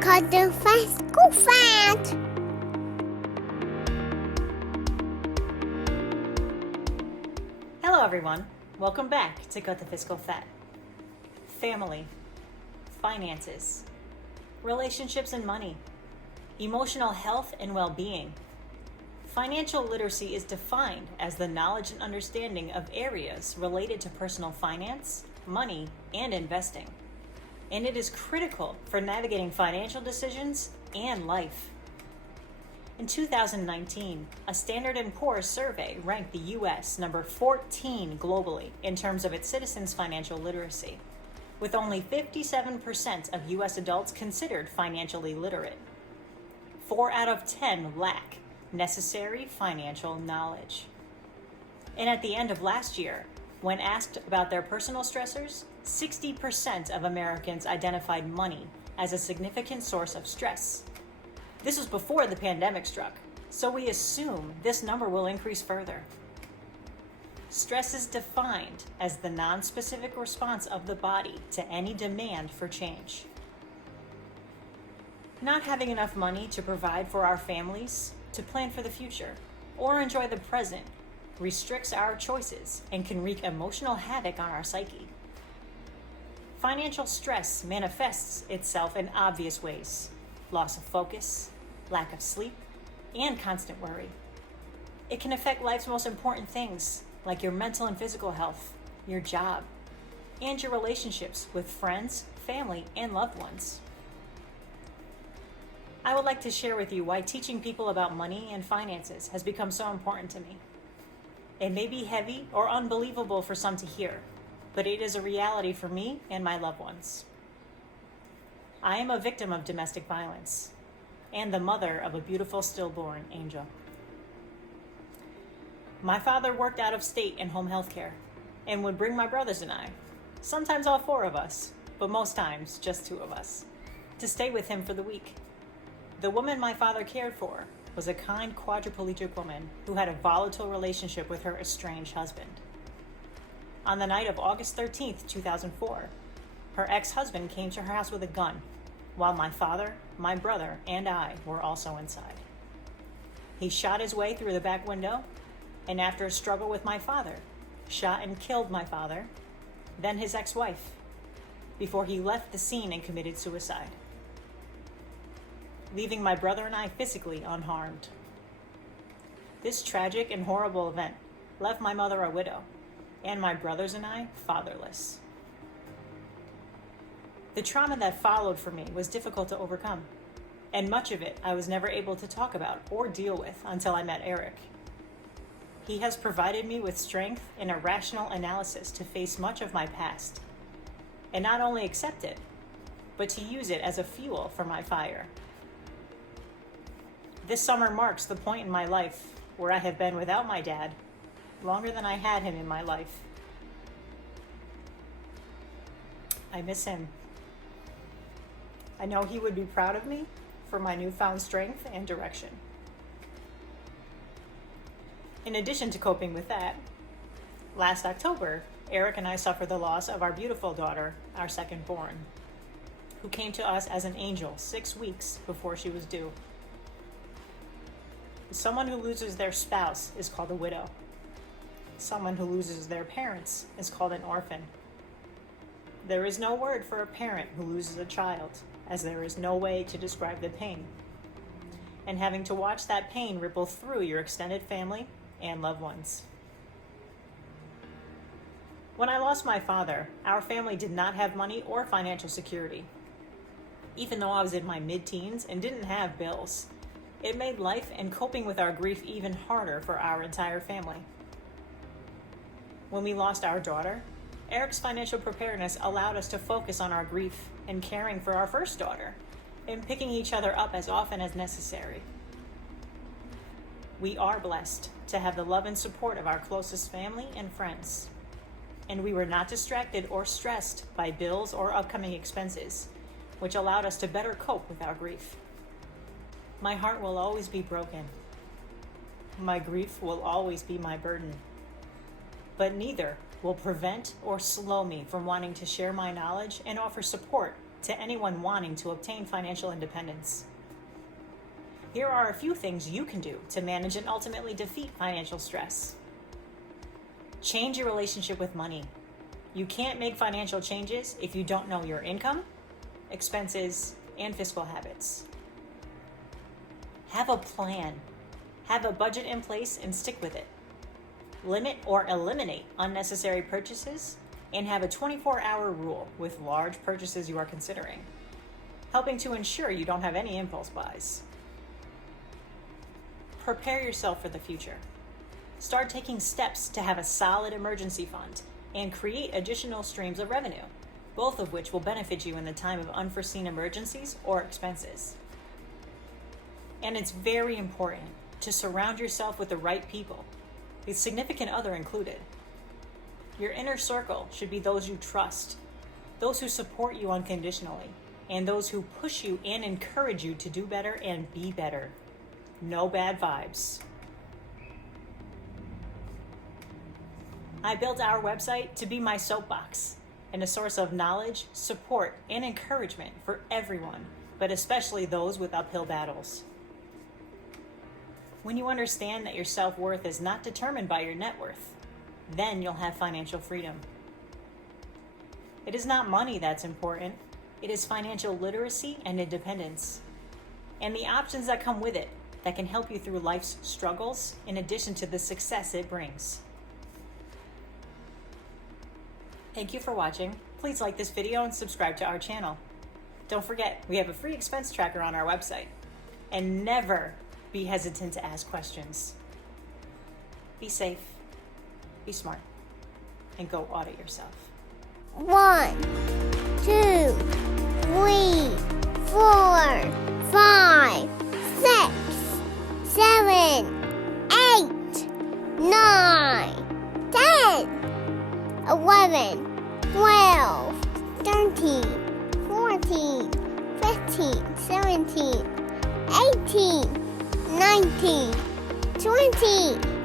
called the Fiscal Fat. Hello everyone, welcome back to Cut the Fiscal Fat. Family, finances, relationships and money, emotional health and well-being. Financial literacy is defined as the knowledge and understanding of areas related to personal finance, money, and investing. And it is critical for navigating financial decisions and life. In 2019, a Standard & Poor's survey ranked the U.S. number 14 globally in terms of its citizens' financial literacy, with only 57% of U.S. adults considered financially literate. 4 out of 10 lack necessary financial knowledge. And at the end of last year, when asked about their personal stressors, 60% of Americans identified money as a significant source of stress. This was before the pandemic struck, so we assume this number will increase further. Stress is defined as the non-specific response of the body to any demand for change. Not having enough money to provide for our families, to plan for the future, or enjoy the present restricts our choices and can wreak emotional havoc on our psyche. Financial stress manifests itself in obvious ways: loss of focus, lack of sleep, and constant worry. It can affect life's most important things, like your mental and physical health, your job, and your relationships with friends, family, and loved ones. I would like to share with you why teaching people about money and finances has become so important to me. It may be heavy or unbelievable for some to hear, but it is a reality for me and my loved ones. I am a victim of domestic violence and the mother of a beautiful stillborn angel. My father worked out of state in home health care and would bring my brothers and I, sometimes all 4 of us, but most times just 2 of us, to stay with him for the week. The woman my father cared for was a kind quadriplegic woman who had a volatile relationship with her estranged husband. On the night of August 13th, 2004, her ex-husband came to her house with a gun, while my father, my brother, and I were also inside. He shot his way through the back window, and after a struggle with my father, shot and killed my father, then his ex-wife, before he left the scene and committed suicide, leaving my brother and I physically unharmed. This tragic and horrible event left my mother a widow, and my brothers and I fatherless. The trauma that followed for me was difficult to overcome, and much of it I was never able to talk about or deal with until I met Eric. He has provided me with strength and a rational analysis to face much of my past, and not only accept it, but to use it as a fuel for my fire. This summer marks the point in my life where I have been without my dad longer than I had him in my life. I miss him. I know he would be proud of me for my newfound strength and direction. In addition to coping with that, last October, Eric and I suffered the loss of our beautiful daughter, our second born, who came to us as an angel 6 weeks before she was due. Someone who loses their spouse is called a widow. Someone who loses their parents is called an orphan. There is no word for a parent who loses a child, as there is no way to describe the pain. And having to watch that pain ripple through your extended family and loved ones. When I lost my father, our family did not have money or financial security. Even though I was in my mid-teens and didn't have bills, it made life and coping with our grief even harder for our entire family. When we lost our daughter, Eric's financial preparedness allowed us to focus on our grief and caring for our first daughter, and picking each other up as often as necessary. We are blessed to have the love and support of our closest family and friends, and we were not distracted or stressed by bills or upcoming expenses, which allowed us to better cope with our grief. My heart will always be broken. My grief will always be my burden. But neither will prevent or slow me from wanting to share my knowledge and offer support to anyone wanting to obtain financial independence. Here are a few things you can do to manage and ultimately defeat financial stress. Change your relationship with money. You can't make financial changes if you don't know your income, expenses, and fiscal habits. Have a plan. Have a budget in place and stick with it. Limit or eliminate unnecessary purchases and have a 24-hour rule with large purchases you are considering, helping to ensure you don't have any impulse buys. Prepare yourself for the future. Start taking steps to have a solid emergency fund and create additional streams of revenue, both of which will benefit you in the time of unforeseen emergencies or expenses. And it's very important to surround yourself with the right people, the significant other included. Your inner circle should be those you trust, those who support you unconditionally, and those who push you and encourage you to do better and be better. No bad vibes. I built our website to be my soapbox and a source of knowledge, support, and encouragement for everyone, but especially those with uphill battles. When you understand that your self-worth is not determined by your net worth, then you'll have financial freedom. It is not money that's important. It is financial literacy and independence, and the options that come with it that can help you through life's struggles in addition to the success it brings. Thank you for watching. Please like this video and subscribe to our channel. Don't forget, we have a free expense tracker on our website. And never be hesitant to ask questions. Be safe, be smart, and go audit yourself. 1, 2, 3, 4, 5, 6, 7, 8, 9, 10, 11, 12, 13, 14, 15, 17, 18, 19, 20.